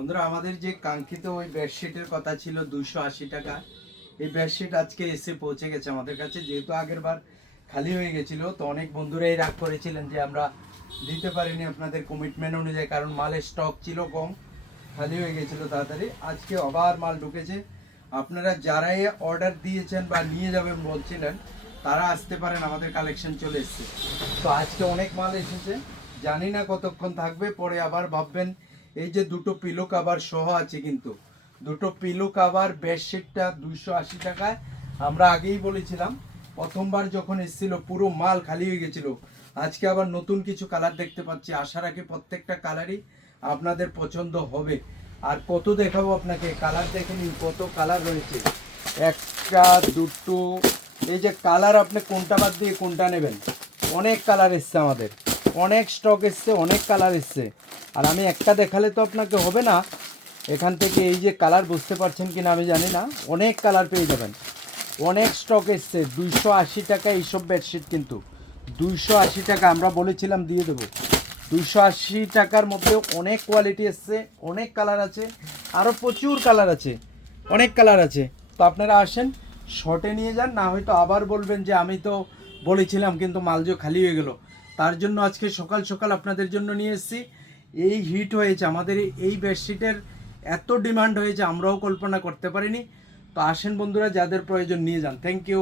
বন্ধুরা আমাদের যে কাঙ্ক্ষিত ওই বেডশিটের কথা ছিল 280 টাকা, এই বেডশিট আজকে এসে পৌঁছে গেছে আমাদের কাছে। যেহেতু আগের বার খালি হয়ে গেছিলো, তো অনেক বন্ধুরাই রাগ করেছিলেন যে আমরা দিতে পারিনি আপনাদের কমিটমেন্ট অনুযায়ী, কারণ মালের স্টক ছিল কম, খালি হয়ে গেছিলো তাড়াতাড়ি। আজকে আবার মাল ঢুকেছে। আপনারা যারাই অর্ডার দিয়েছেন বা নিয়ে যাবেন বলছিলেন, তারা আসতে পারেন, আমাদের কালেকশন চলে এসছে। তো আজকে অনেক মাল এসেছে, জানি না কতক্ষণ থাকবে, পরে আবার ভাববেন। এই যে দুটো পিলো কাভার সহ আছে, কিন্তু দুটো পিলো কাভার বেডশিটটা 280 টাকায়। আমরা আগেই বলেছিলাম, প্রথমবার যখন এসেছিল পুরো মাল খালি হয়ে গেছিল। আজকে আবার নতুন কিছু কালার দেখতে পাচ্ছি, আশা রাখি প্রত্যেকটা কালারই আপনাদের পছন্দ হবে। আর কত দেখাবো আপনাকে, কালার দেখে নিন কত কালার রয়েছে। একটা দুটো, এই যে কালার, আপনি কোনটা বাদ দিয়ে কোনটা নেবেন। অনেক কালার এসছে আমাদের, অনেক স্টক এসছে, অনেক কালার এসছে। আর আমি একটা দেখালে তো আপনাকে হবে না, এখান থেকে এই যে কালার বুঝতে পারছেন কিনা আমি জানি না, অনেক কালার পেয়ে যাবেন। অনেক স্টক এসছে। 280 টাকা এইসব বেডশিট, কিন্তু 280 টাকা আমরা বলেছিলাম দিয়ে দেবো। 280 টাকার মধ্যে অনেক কোয়ালিটি এসছে, অনেক কালার আছে, আরও প্রচুর কালার আছে, অনেক কালার আছে। তো আপনারা আসেন, শর্টে নিয়ে যান, না হয়তো আবার বলবেন যে আমি তো বলেছিলাম কিন্তু মাল যে খালি হয়ে গেল। তার জন্য আজকে সকাল সকাল আপনাদের জন্য নিয়ে এসেছি। এই হিট হয়েছে আমাদের এই বেডশিটের, এত ডিমান্ড হয়েছে আমরাও কল্পনা করতে পারিনি। তো আসেন বন্ধুরা, যাদের প্রয়োজন নিয়ে যান। Thank you.